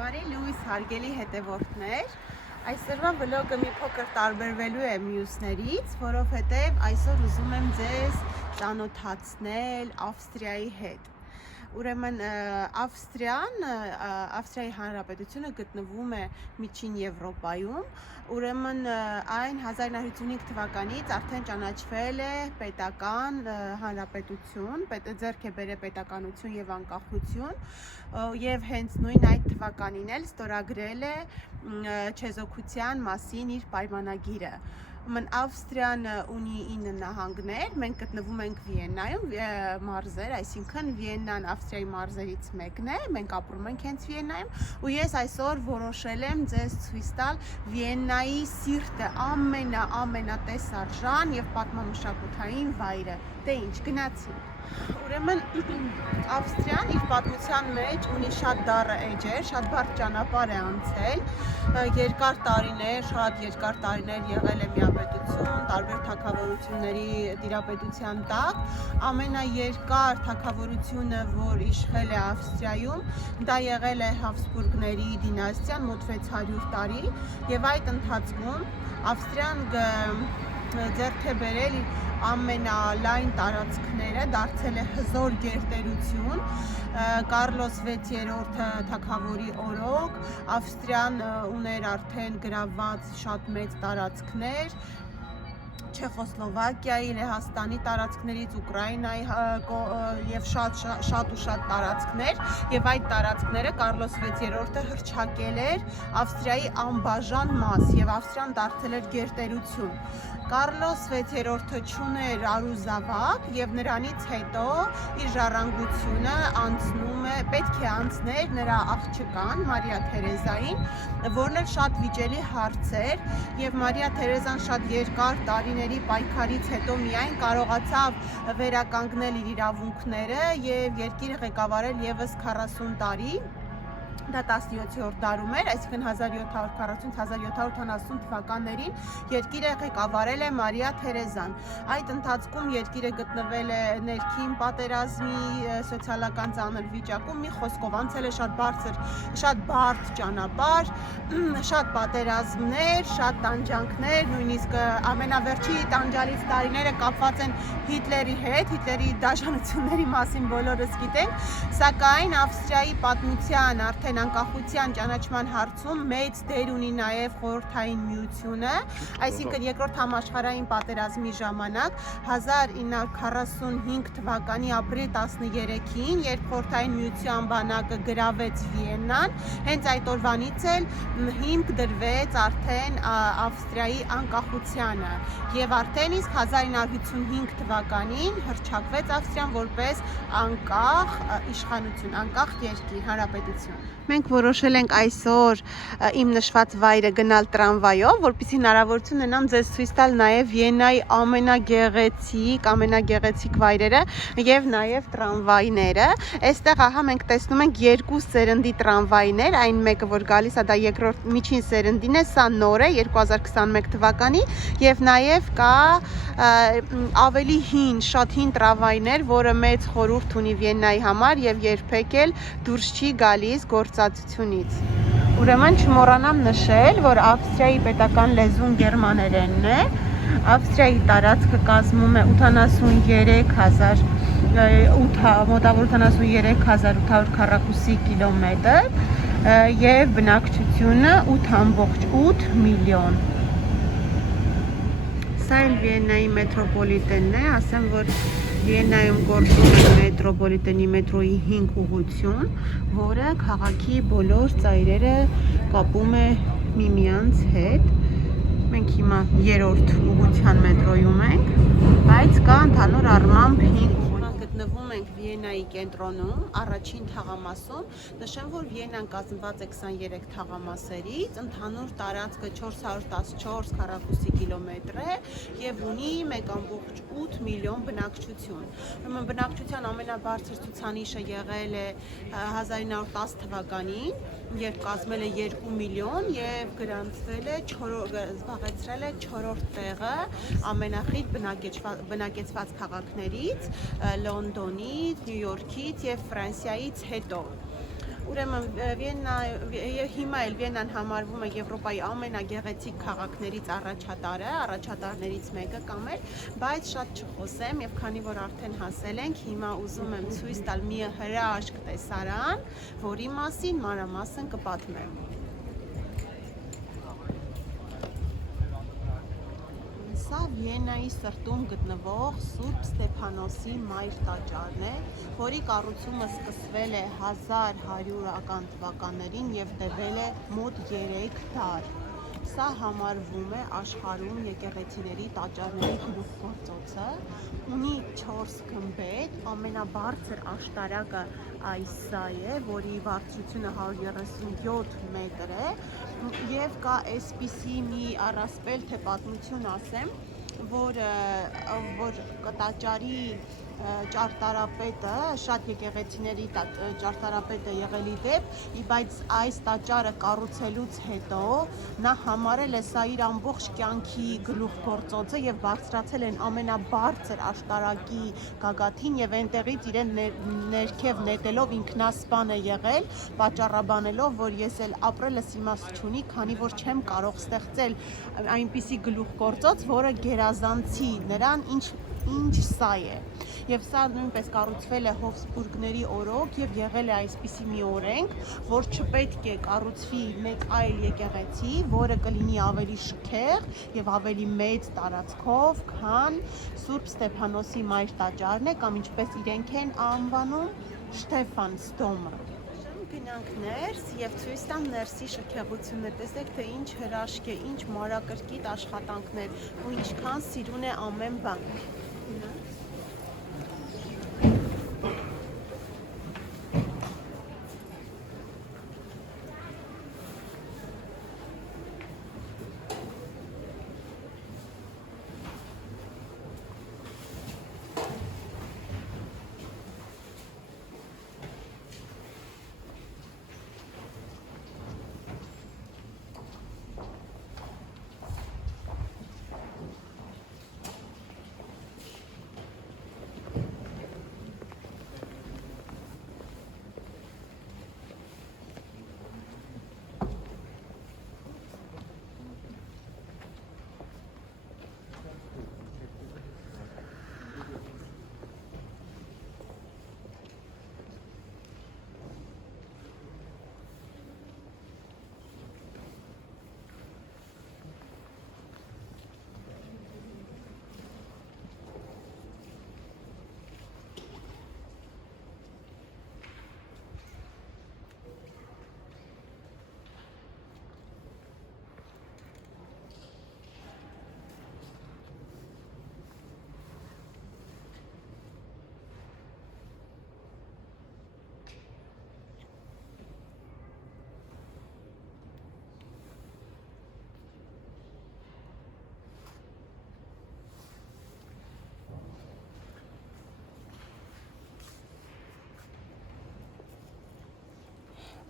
Բարի լույս հարգելի հետևորդներ, այսօրվա վլոգը մի փոքր տարբերվելու է մյուսներից, որովհետև այսօր ուզում եմ ձեզ ծանոթացնել Ավստրիայի հետ։ Ուրեմն Ավստրիայի Հանրապետությունը գտնվում է Միջին Եվրոպայում, ուրեմն այն 1955 թվականից արդեն ճանաչվել է պետական հանրապետություն, ձեռք է բերել պետականություն եւ անկախություն, եւ հենց նույն այդ թվականին էլ ստորագրել է չեզոքության մասին իր պայմանագիրը։ Ավստրիան ունի 9 նահանգներ, մենք գտնվում ենք Վիեննայում, մարզեր, այսինքն Վիեննան Ավստրիայի մարզերից մեկն է, մենք ապրում ենք հենց Վիեննայում, ու ես այսօր որոշել եմ ձեզ ցույց տալ Վիեննայի սիրտը, ամենատեսարժան եւ պատմամշակութային վայրը։ Դե ինչ, գնացինք։ Ուրեմն Ավստրիան իր պատմության մեջ ունի շատ դառը էջեր, շատ բարդ ճանապարհ է անցել, շատ երկար տարիներ եղել է միապետություն, տարբեր թագավորությունների տիրապետության տակ, ամենաերկար թագավորությունը, որ իշխել է Ավստրիայում, դա եղել է Հաբսբուրգների դինաստիան մոտ 600 տարի, եւ այդ ընթացքում Ավստրիան ձեռք է բերել ամենալայն տարածքները, դարձել է հզոր գերտերություն, Կարլոս 6-րդ թագավորի օրոք Ավստրիան ուներ արդեն գրաված շատ մեծ տարածքներ, Չեխոսլովակիայի, Լեհաստանի տարածքներից, Ուկրաինայի եւ շատ տարածքներ, եւ այդ տարածքները Կարլոս 6-րդը հռչակել էր Ավստրիայի անբաժան մաս եւ Ավստրիան դարձել էր գերտերություն։ Կարլոս 6-րդը չուներ առուզավակ եւ նրանից հետո իր ժառանգությունը պետք է անցներ նրա աղջկան Մարիա Թերեզային, որն էլ շատ վիճելի հարց էր եւ Մարիա Թերեզան շատ երկար տարիների պայքարից հետո միայն կարողացավ վերականգնել իր իրավունքները եւ երկիրը ղեկավարել եւս 40 տարի։ Դա 17-րդ դարում էր, այսինքն 1740-1770 թվականներին երկիրը ղեկավարել է Մարիա Թերեզան։ Այդ ընթացքում երկիրը գտնվել է ներքին պատերազմի, սոցիալական ծանր վիճակում, մի խոսքով անցել է շատ բարդ ճանապարհ, շատ պատերազմներ, շատ տանջանքներ, նույնիսկ ամենավերջի տանջալից տարիները կապված են Հիտլերի հետ, Հիտլերի դաշնությունների մասին բոլորս գիտենք, սակայն Ավստրիայի պատմության արդեն անկախության ճանաչման հարցում մեծ դեր ունի նաև Խորհրդային Միությունը, այսինքն Երկրորդ համաշխարհային պատերազմի ժամանակ 1945 թվականի ապրիլի 13-ին, երբ Խորհրդային Միության բանակը գրավեց Վիեննան, հենց այդ օրվանից էլ հիմք դրվեց արդեն Ավստրիայի անկախությանը եւ արդեն իսկ 1955 թվականին հռչակվեց Ավստրիան որպես անկախ իշխանություն, անկախ երկիր, հանրապետություն։ Մենք որոշել ենք այսօր իմ նշված վայրը գնալ տրամվայով, որպեսզի հնարավորություն ունենամ ձեզ ցույց տալ նաև Վիեննայի ամենագեղեցիկ վայրերը եւ նաև տրամվայները։ Այստեղ ահա մենք տեսնում ենք երկու սերնդի տրամվայներ, այն մեկը որ գալիս է դա երկրորդ միջին սերնդին է, սա նոր է 2021 թվականի եւ նաև կա ավելի շատ հին տրամվայներ, որը մեծ խորհուրդ ունի Վիեննայի համար եւ երբեք էլ դուրս չի գալիս գործածությունից։ Ուրեմն չմոռանամ նշել, որ Ավստրիայի պետական լեզուն գերմաներենն է։ Ավստրիայի տարածքը կազմում է մոտավոր 83800 քառակուսի կիլոմետր եւ բնակչությունը 8.8 միլիոն։ Սա էլ Վիեննայի մետրոպոլիտենն է, ասեմ, որ Վիեննայում գործում է մետրոպոլիտենի մետրոյի 5 ուղղություն, որը քաղաքի բոլոր ծայրերը կապում է միմյանց հետ։ Մենք հիմա 3-րդ ուղղության մետրոյում ենք, բայց կա ընդհանուր առմամբ 5 ուղղություն։ Գտնվում ենք Վիեննայի կենտրոնում, առաջին թաղամասում, նշեմ, որ Վիեննան կազմված է 23 թաղամասերից, ընդհանուր տարածքը 414 քառակուսի կիլոմետր է եւ ունի 1.8 միլիոն բնակչություն։ Ուրեմն բնակչության ամենաբարձր ցուցանիշը եղել է 1910 թվականին, երբ կազմել է 2 միլիոն եւ զբաղեցրել է 4-րդ տեղը ամենախիտ բնակեցված քաղաքներից, Լոնդոնից, Նյու Յորքից եւ Ֆրանսիայից հետո։ Ուրեմն հիմա էլ Վիեննան համարվում է Եվրոպայի ամենագեղեցիկ քաղաքներից առաջատարներից մեկը կամ էլ, բայց շատ չխոսեմ եւ քանի որ արդեն հասել ենք, հիմա ուզում եմ ցույց տալ մի հրաշք տեսարան, որի մասին մանրամասն կպատմեմ։ Սա Վիեննայի սրտում գտնվող Սուրբ Ստեփանոսի մայր տաճարն է, որի կառուցումը սկսվել է 1100-ական թվականներին եւ տևել է մոտ 3 դար։ Սա համարվում է աշխարհում եկեղեցիների տաճարների գլուխգործոցը, ունի 4 գմբեթ, ամենաբարձր աշտարակը այս սա է, որի բարձրությունը 137 մետր է, եւ կա այսպիսի մի առասպել թե պատմություն ասեմ, որ տաճարի ճարտարապետը, շատ եկեղեցիների ճարտարապետ է եղել ի դեպ, բայց այս տաճարը կառուցելուց հետո նա համարել է սա իր ամբողջ կյանքի գլուխգործոցը եւ բարձրացել են ամենաբարձր աշտարակի գագաթին եւ այնտեղից իրեն ներքև նետելով ինքնասպան է եղել, պատճառաբանելով, որ ես էլ ապրելս իմաստ չունի, քանի որ չեմ կարող ստեղծել այնպիսի գլուխգործոց, որը գերազանցի նրան, ինչ սա է։ Եվ սա նույնպես կառուցվել է Հոֆսբուրգների օրոք եւ եղել է այսպիսի մի օրենք, որ չպետք է կառուցվի մեկ այլ եկեղեցի, որը կլինի ավելի շքեղ եւ ավելի մեծ տարածքով, քան Սուրբ Ստեփանոսի մայր տաճարն է, կամ ինչպես իրենք են անվանում Շտեֆանսդոմը։ Գնանք ներս եւ ցույց տամ ներսի շքեղությունը, տեսեք թե ինչ հրաշք է, ինչ մանրակրկիտ աշխատանքներ ու ինչքան սիրուն է ամեն բան։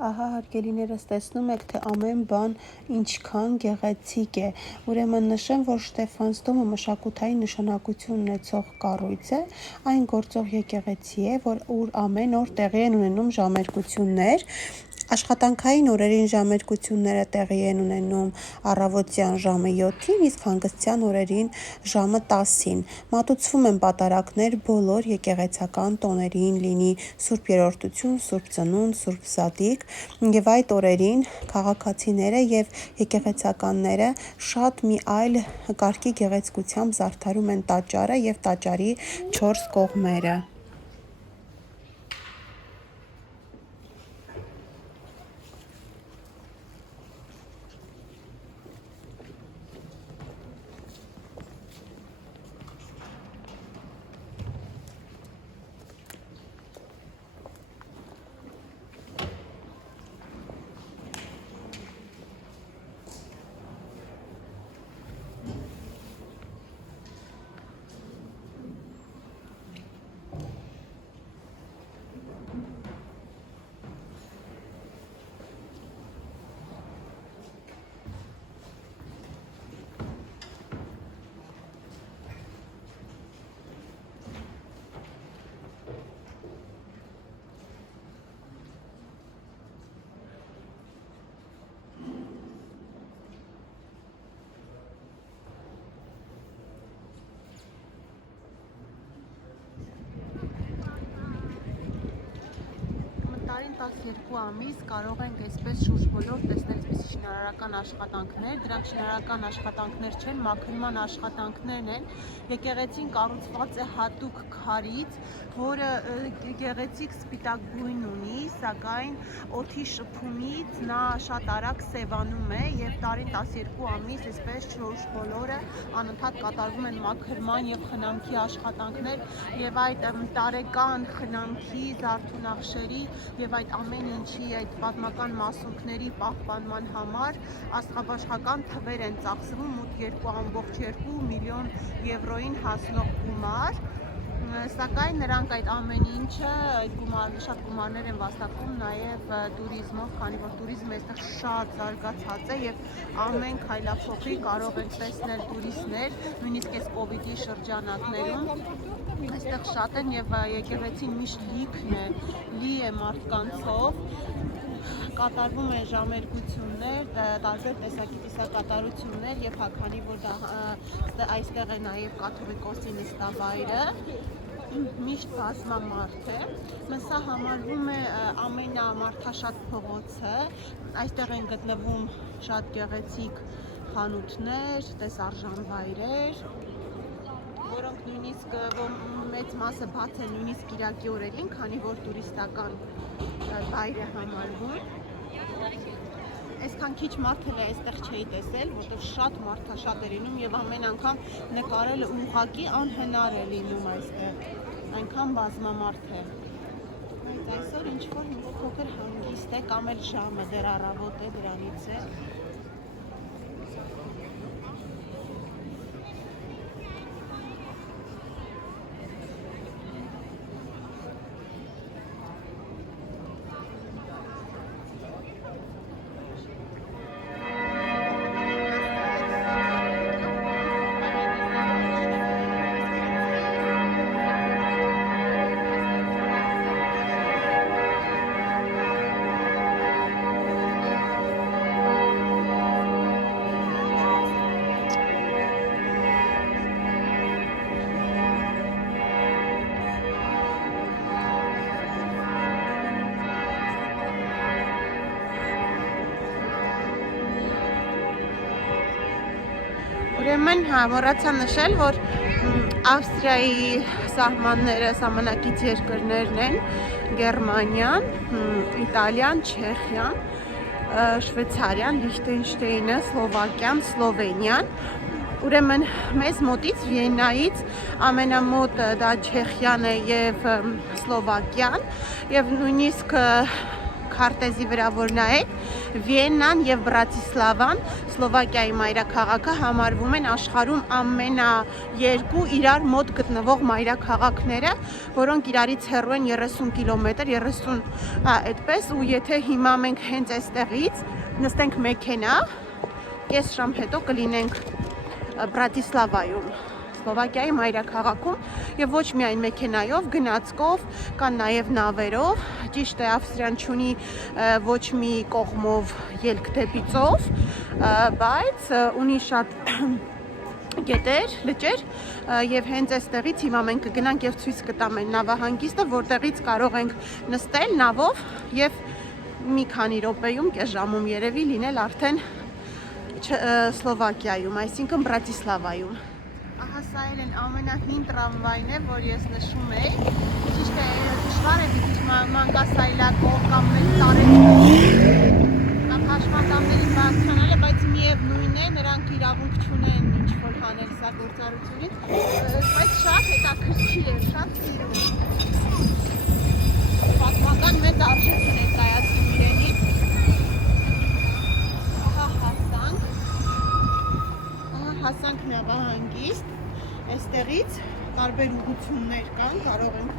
Ահա հարգելիներս տեսնում եք, թե ամեն բան ինչքան գեղեցիկ է։ Ուրեմն նշեմ, որ Շտեֆանսդոմը մշակութային նշանակություն ունեցող կառույց է, այն գործող եկեղեցի է, ուր ամեն օր տեղի են ունենում ժամերգություններ։ Աշխատանքային օրերին ժամերգությունները տեղի են ունենում առավոտյան ժամը 7-ին, իսկ հանգստյան օրերին ժամը 10-ին։ Մատուցվում են պատարագներ բոլոր եկեղեցական տոներին, լինի Սուրբ Երրորդություն, Սուրբ Ծնունդ, Սուրբ Զատիկ, եւ այդ օրերին քաղաքացիները եւ եկեղեցականները շատ մի այլ կարգի գեղեցկությամբ զարդարում են տաճարը եւ տաճարի 4 կողմերը։ 12 ամիս կարող ենք այսպես շուրջ բոլոր տեսնել այսպես շինարարական աշխատանքներ, դրանք շինարարական աշխատանքներ չեն, մաքրման աշխատանքներն են։ Եկեղեցին կառուցված է հատուկ քարից, որը գեղեցիկ սպիտակ գույն ունի, սակայն օդի շփումից նա շատ արագ սևանում է եւ տարին 12 ամիս այսպես շուրջ բոլորը անընդհատ կատարվում են մաքրման եւ խնամքի աշխատանքներ եւ այդ տարեկան խնամքի, զարդունախշերի եւ այդ ամեն ինչի այդ պատմական մասունքների պահպանման համար աստղաբաշխական թվեր են ծախսվում մոտ 2.2 միլիոն եվրոին հասնող գումար, սակայն նրանք այդ ամեն ինչը շատ գումարներ են վաստակում նաև տուրիզմով, քանի որ տուրիզմը այստեղ շատ զարգացած է եւ ամեն քայլափոխի կարող են տեսնել տուրիստներ, նույնիսկ այս կոവിഡ്ի շրջանակներում այստեղ շատ են եւ եկեղեցին միշտ լի է մարդկանցով, կատարվում են ժամերգություններ, տարբեր տեսակի տեսակատարություններ եւ քանի որ այստեղ է նաեւ կաթողիկոսի նստավայրը, միշտ բազմամարդ է, սա համարվում է ամենամարդաշատ փողոցը, այստեղ են գտնվում շատ գեղեցիկ խանութներ, տեսարժան վայրեր, որոնք նույնիսկ մեծ մասը բաց են նույնիսկ կիրակի օրերին, քանի որ տուրիստական վայր է համարվում։ Այսքան քիչ մարդ էլ այստեղ չէի տեսել, որտեղ շատ մարդաշատ է լինում եւ ամեն անգամ նկարելը ուղղակի անհնար է լինում այստեղ, այնքան բազմամարդ է։ Բայց այսօր ինչ որ մի փոքր հանգիստ է, կամ էլ ժամը դեռ առավոտ է, դրանից է։ Ուրեմն մոռացա նշել, որ Ավստրիայի սահմանները սահմանակից երկրներն են Գերմանիան, Իտալիան, Չեխիան, Շվեյցարիան, Լիechtenstein-ը, Սլովակիան, Սլովենիան։ Ուրեմն մեզ մոտից Վիեննայից ամենամոտ դա Չեխիան է եւ Սլովակիան եւ նույնիսկ քարտեզի վրա որ նայեք, Վիեննան եւ Բրատիսլավան, Սլովակիայի մայրաքաղաքը համարվում են աշխարհում ամենաերկու իրար մոտ գտնվող մայրաքաղաքները, որոնք իրարից հեռու են 30 կիլոմետր, 30, այդպես, ու եթե հիմա մենք հենց այստեղից նստենք մեքենա, կես ժամ հետո կլինենք Բրատիսլավայում, Սլովակիայի մայրաքաղաքում եւ ոչ միայն մեքենայով, գնացքով, կան նաեւ նավերով, ճիշտ է Ավստրիան չունի ոչ մի կողմով ելք դեպի ծով, բայց ունի շատ գետեր, լճեր եւ հենց այստեղից հիմա մենք կգնանք եւ ցույց կտամ այն նավահանգիստը, որտեղից կարող ենք նստել նավով եւ մի քանի րոպեում, կես ժամում երևի լինել արդեն Սլովակիայում, այսինքն Բրատիսլավայում։ Ահա սա են ամենահին տրամվայն է, որ ես նշում էի, ճիշտ է դժվար է մի քիչ մանկասայլակով կամ մեծ տարեկով կամ հաշմանդամների բարձրանալը, բայց միևնույն է, նրանք իրավունք չունեն ինչ-որ հանել սա գործառույթունից, բայց շատ հետաքրքիր է, շատ սիրուն։ Պատմական մեծ արժեք է ներկայացնում իրենից։ Հասանք նավահանգիստ, այստեղից տարբեր ուղղություններ կան, կարող են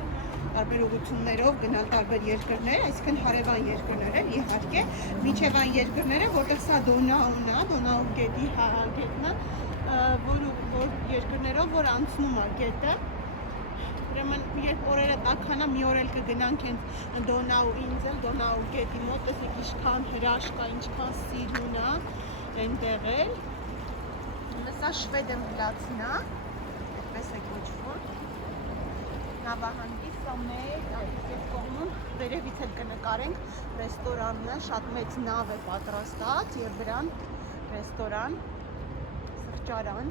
տարբեր ուղղություններով գնալ տարբեր երկրներ, այսինքն հարևան երկրները, իհարկե, միջև այն երկրները, որտեղ սա Դոնաուն է, Դոնաու գետի գետն է, որ երկրներով որ անցնում է գետը, ուրեմն երբ օրերը տաքանա, մի օր էլ կգնանք հենց Դոնաու ինձել, Դոնաու գետի մոտ, տեսեք ինչքան հրաշք կա, ինչքան սիրուն է այնտեղ էլ։ Սա Շվեդենպլացն է, այդպես է կոչվում, նավահանգիստ Սա մեր այս կողմում վերևից էլ կնկարենք ռեստորանն է, շատ մեծ նավ է պատրաստած եւ վրան ռեստորան, սրճարան,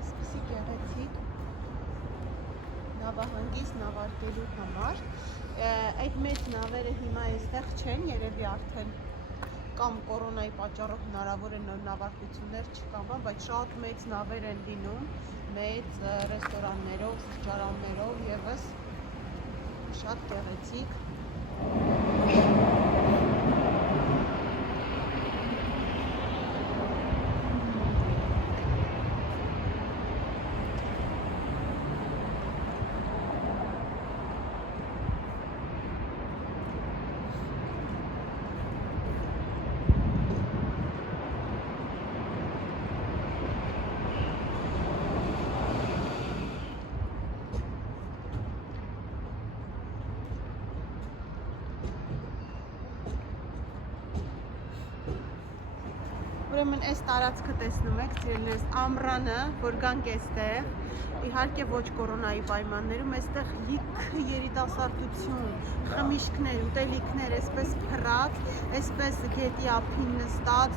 այսպիսի գեղեցիկ նավահանգիստ նավարկելու համար։ Այդ մեծ նավերը հիմա այստեղ չեն, երևի արդեն կամ կորոնայի պատճառով հնարավոր է նոր նավարկություններ չկան, բայց շատ մեծ նավեր են լինում, մեծ ռեստորաններով, սրճարաններով եւս շատ գեղեցիկ։ Ուրեմն այս տարածքը տեսնում եք, սիրելիներս, ամռանը, որ գանք այստեղ, իհարկե ոչ կորոնայի պայմաններում, այստեղ լիքը երիտասարդություն, խմիչքներ, ուտելիքներ, այսպես փռած, այսպես գետի ափին նստած,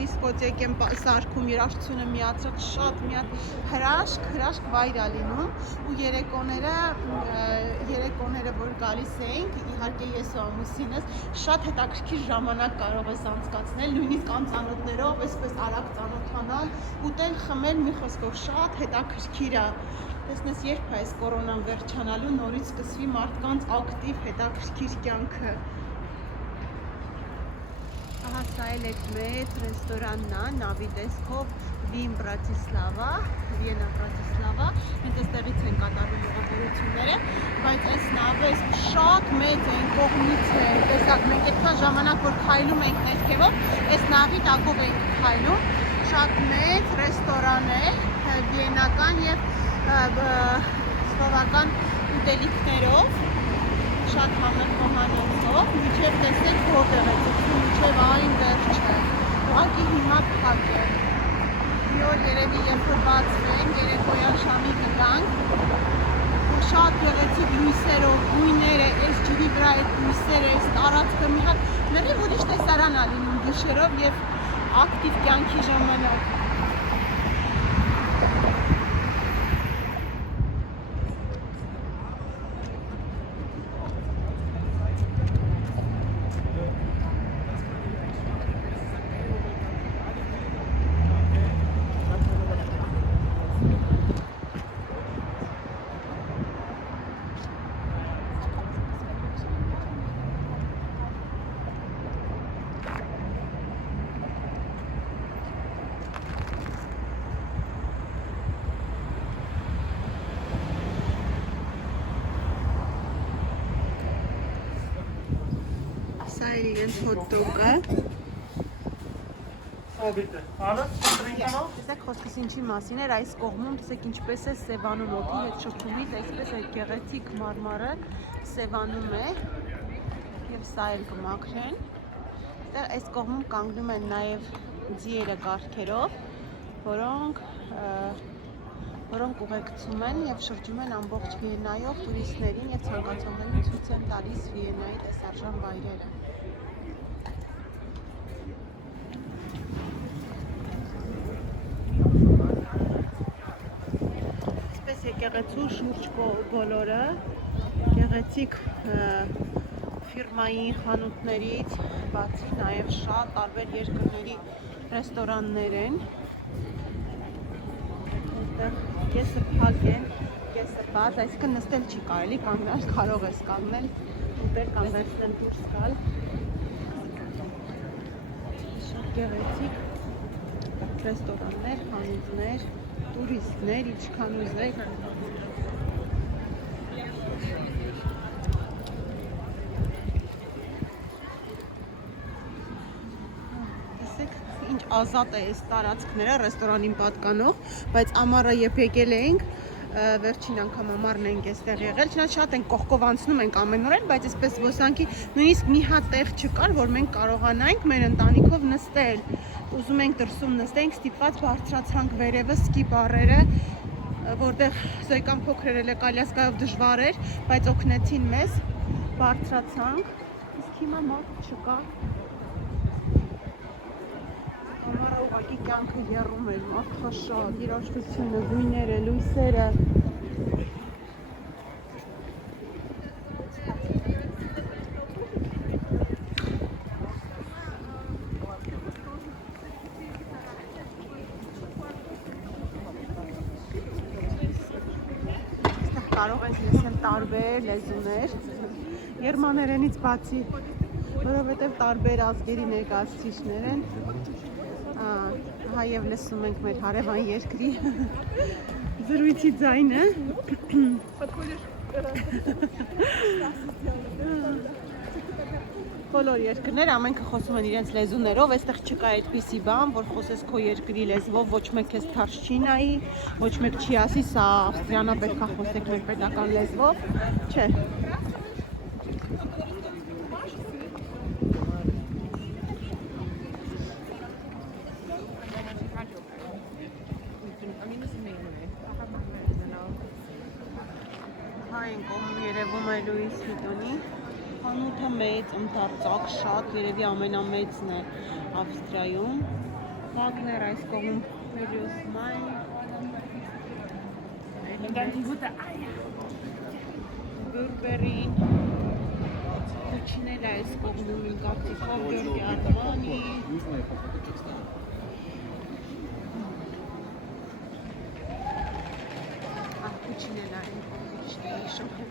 դիսկոտեք են սարքում, երաժշտությունը միացրած, շատ մի հատ հրաշք վայր է լինում ու երեկոները, որ գալիս էինք, իհարկե ես ու ամուսինս, շատ հետաքրքիր ժամանակ կարող ես անցկացնել, նույնիսկ անծանոթներով, այսպես արագ ծանոթանալ, ուտել, խմել, մի խոսքով շատ հետաքրքիր է։ Տեսնես երբ է այս կորոնան վերջանալու, նորից սկսվի մարդկանց ակտիվ հետաքրքիր կյանքը։ Ահա սա էլ այդ մեծ ռեստորանն է, նավի տեսքով, Վիեննա Բրատիսլավա, մենք այստեղից են կատարում ուղևորությունները, բայց այս նավը շատ մեծ է, կողմից է, տեսակ մենք այդքան ժամանակ որ քայլում ենք ներքևով, այս նավի տակով ենք քայլում, շատ մեծ ռեստորան է, վիեննական եւ սլովակական ուտելիքներով, շատ համեղ խոհանոցով, մինչև տեսեք որտեղ է ծծում, մինչև այն վերջը, ուղղակի հիմա փակ է։ Մի օր երևի երբ որ բացվենք, երեկոյան շամի կգանք, շատ գեղեցիկ լույսերով, գույները, այս ջրի վրա այդ լույսերը, այս տարածքը մի հատ լրիվ ուրիշ տեսարան է լինում գիշերով եւ ակտիվ կյանքի ժամանակ։ Իրենց հոտ-դոգը։ Տեսեք խոսքս ինչի մասին էր, այս կողմում տեսեք ինչպես է Սևանում օդի հետ շփումից, այսպես այդ գեղեցիկ մարմարը Սևանում է եւ սա էլ կմաքրեն։ Այստեղ այս կողմում կանգնում են նաեւ ձիերը կառքերով, որոնք ուղեկցում են եւ շրջում են ամբողջ Վիեննայով տուրիստներին եւ ցանկացողներին ցույց են տալիս Վիեննայի տեսարժան վայրերը։ Գեղեցու շուրջ բոլորը, գեղեցիկ ֆիրմայի խանութներից, բացի նաև շատ տարբեր երկրների ռեստորաններ են։ Այստեղ կեսը փակ են, կեսը բաց, այսինքն նստել չի կարելի, կանգնել կարող ես կանգնել, ուտել կամ վերցնել դուրս գալ։ Շատ գեղեցիկ ռեստորաններ, խանութներ, տուրիստներ, ինչքան ուզեք։ Տեսեք, ինչ ազատ է այս տարածքները ռեստորանին պատկանող, բայց ամառը երբ եկել էինք, վերջին անգամ ամառն ենք այստեղ եղել, չնայած շատ ենք կողքով անցնում ենք ամենօր, բայց այսպես ոսանքի նույնիսկ մի հատ տեղ չկար, որ մենք կարողանայինք մեր ընտանիքով նստել։ Ուզում ենք դրսում նստենք, ստիպված բարձրացանք վերևը սկի բառերը, որտեղ Զոյկան փոքր էր, կալյասկայով դժվար էր, բայց օգնեցին մեզ, բարձրացանք, իսկ հիմա մարդ չկա։ Ամառը ուղղակի կյանքը եռում էր, մարդաշատ, երաժշտությունը, գույները, լույսերը։ Կարող ենք լսել տարբեր լեզուներ, գերմաներենից բացի, որովհետև տարբեր ազգերի ներկայացուցիչներ են, հայև լսում ենք մեր հարևան երկրի զրույցի ձայնը։ Բոլոր երկրները ամենքը խոսում են իրենց լեզուներով, այստեղ չկա այդպիսի բան, որ խոսես քո երկրի լեզվով, ոչ մեկ քեզ թարս չի նայի, ոչ մեկ չի ասի, սա ավստրիան է, պետք է խոսեք մեր պետական լեզվով, չէ։ Այն կողմում երևում է Լուիս Վիտոնի խանութը մեծ, ընդարձակ, շատ, երևի ամենամեծն է Ավստրիայում։ Վագներ այս կողմում Հելիոս Մայն։ Բուրբերին։ Կուչինել է այս կողմում իմ կարծիքով Գյորգի Արմանի։ Կուչինել է իմ կողմիչների շփում։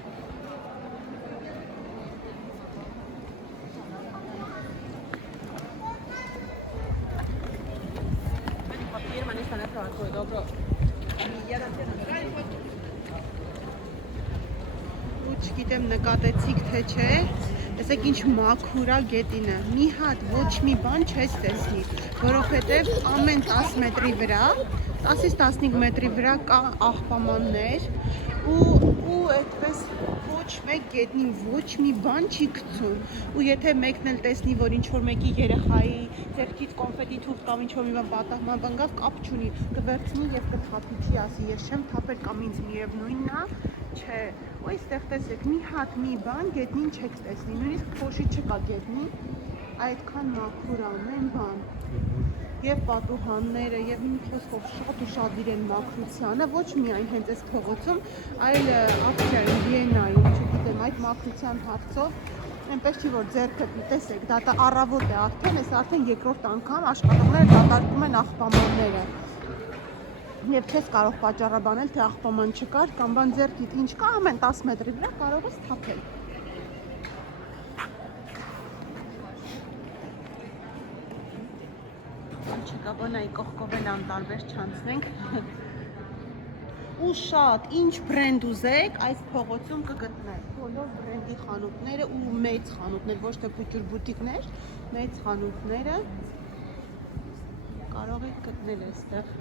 Ու չգիտեմ նկատեցիք թե չէ, տեսեք ինչ մաքուր է գետինը, մի հատ ոչ մի բան չես տեսնի, որովհետև ամեն 10 մետրի վրա, 10-ից 15 մետրի վրա կա աղբամաններ ու այդպես ոչ մեկ գետնին ոչ մի բան չի գցում ու եթե մեկն էլ տեսնի, որ ինչ-որ մեկի երեխայի ձեռքից կոնֆետի թուղթ կամ ինչ-որ մի բան պատահման գավ, կապ չունի, կվերցնի եւ կթափի, չի ասի, ես չեմ թափել կամ ինձ միևնույնն է, չէ, ու այստեղ տեսեք, մի հատ մի բան գետնին չեք տեսնի, նույնիսկ փոշի չկա գետնին, այդքան մաքուր ամեն բան եւ պատուհանները եւ մի խոսքով շատ ու շատ իրեն մաքրությանը ոչ միայն հենց այս փողոցում, այլ Ավստրիայում, Վիեննայում, չգիտեմ, այդ մաքրության հարցով այնպես չի որ ձեռքը տեսեք, դա առավոտ է արդեն, այս արդեն երկրորդ անգամ աշխատողները դատարկում են աղբամանները։ Եվ չես կարող պատճառաբանել, թե աղբաման չկար կամ բան ձեռքիդ ինչ կա, ամեն 10 մետրի վրա կարող ես թափել։ Չկա բանայի կողքով էլ անտարբեր չանցնենք ու շատ ինչ բրենդ ուզեք այս փողոցում կգտնեք բոլոր բրենդի խանութները ու մեծ խանութներ ոչ թե փուճուր բուտիկներ մեծ խանութները կարող եք գտնել այստեղ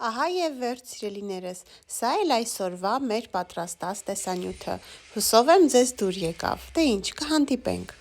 Ահա եւ վերջ սիրելիներս, սա էլ այսօրվա մեր պատրաստած տեսանյութը։ Հուսով եմ ձեզ դուր եկավ։ Դե ինչ, կհանդիպենք։